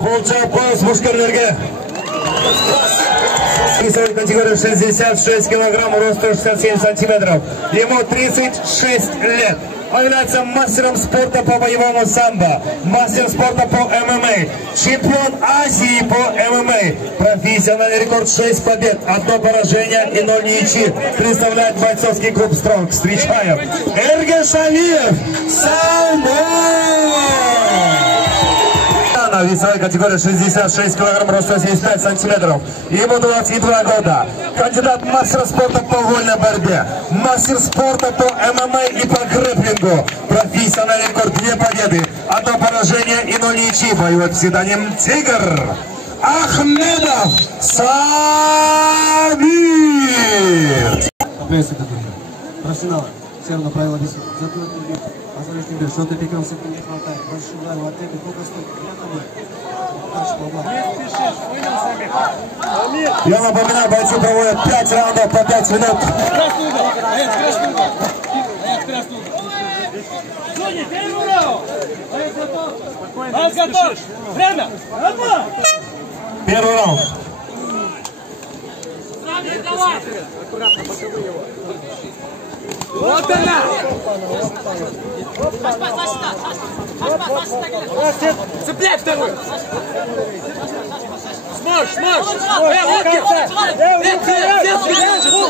Полчапас мушкерлерге. Весовой категории 66 килограмм, рост 167 сантиметров. Ему 36 лет. Он является мастером спорта по боевому самбо, мастер спорта по ММА, чемпион Азии по ММА. Профессиональный рекорд 6 побед, 1 поражение и 0 ничьи. Представляет бойцовский клуб «Стронг». Встречаем Эргешалиев Салмон! Весовой категории 66 килограмм, рост 85 сантиметров. Ему 22 года. Кандидат мастера спорта по вольной борьбе, мастер спорта по ММА и по грэпплингу. Профессиональный рекорд 2 победы, 1 поражение и 0 ничьи. Боевой псевдоним «Тигр». Ахмедов Самир. Профессионалы. Все равно правила без что-то пекался, не хватает. Больше удар, в ответе, попросту. Я напоминаю, бойцы проводят 5 раундов по 5 минут. Первый раунд! Готов! Время! Готов! Первый раунд. Аккуратно, боковые его. Вот она! Цепляй вторую! Сможешь!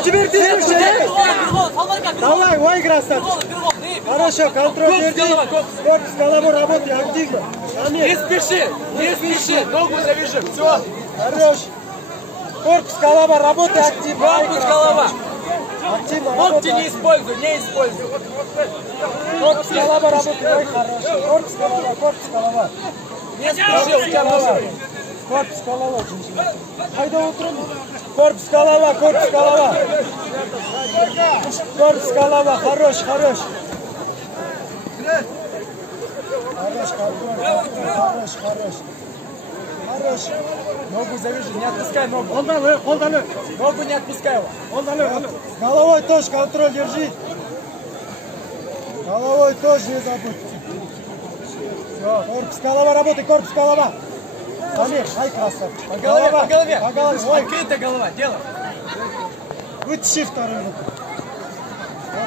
Теперь ты давай, ой, красавчик! Хорошо, контроль держи! Корпус, голову, работай активно! Не спеши! Ногу завяжи! Все! Хорош! Корпус, голова, работай активно! Корпус, голова! Активно, локти не используй! Корпус, голова, работай! Ой, хорошо! Корпус, голова! Не спеши, у тебя ножи! Корпус, голова! Хайда утром! Корпус, голова! Корпус, голова! Хорош! Хорош! Ногу завяжи, не отпускай ногу. Ногу не отпускай его. Головой тоже контроль держи. Головой тоже не забудь. Все, корпус, голова, работай, корпус, голова. Самир, ай, красавчик. По голове. Ой. Открытая голова, делай. Вытащи вторую руку.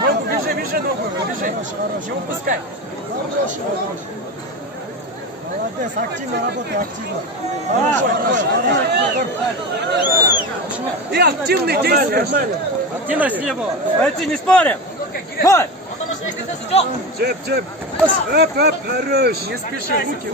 Ногу, бежи ногу, бежи. Не упускай. Молодец, активно работай, активно. Ты активный действуешь. Активность не было. Пойти не спорим. Ходь! Джеб. Оп, хорош. Не спеши, руки.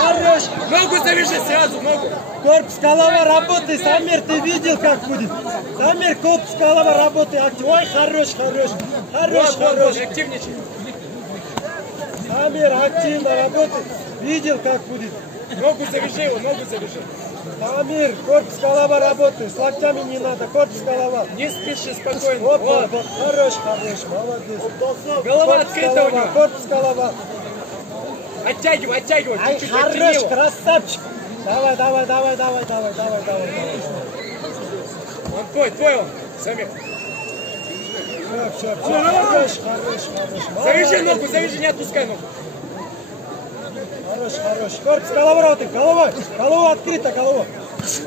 Хорош. Ногу завяжи сразу, ногу. Корпус, голова, работай. Самир, ты видел, как будет? Самир, корпус, голова, работай. Ой, хорош. Активничай. Самир, активно работай. Видел, как будет? Ногу завяжи его, Самир, корпус, голова, работай. С локтями не надо. Корпус, голова. Не спеши, спокойно. Вот. Хорош, молодец. Голова открыта у него. Корпус, голова. Оттягивай. Ай, Чуть-чуть хорош, оттяни его. красавчик. Давай. Он твой он, Самир. Все. Хорош. Завяжи ногу, не отпускай ногу. Хорош. Корпус, голова, работай. Голова открыта, голова.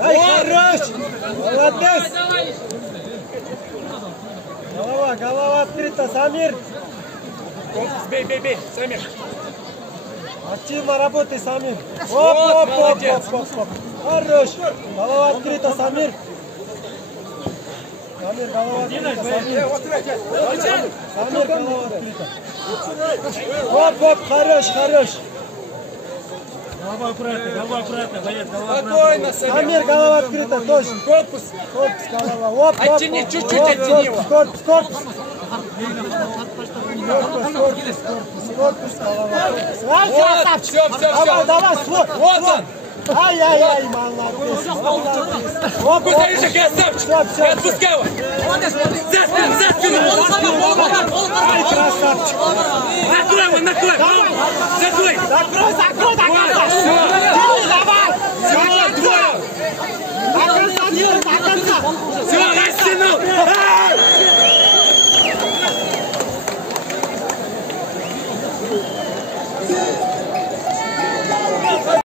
Ай, хорош. Молодец. Голова открыта, Самир. Корпус, бей, Самир. Активно работай, Самир. Вот, молодец. Хорош. Голова открыта, Самир. Самир, голова открыта, Самир, голова открыта. Оп, хорош. Голова аккуратно, боец, голова Спокойно, Самир, голова открыта, точно. Корпус, голова. Оп. Оттяни, чуть-чуть оттяни его. Корпус, голова. Все. Давай, свой. Вот он. Ай, молодец. Ногу завяжи, красавчик. Не отпускай его. За спину. Ай, красавчик. Накрой его. Закрой. Закрой.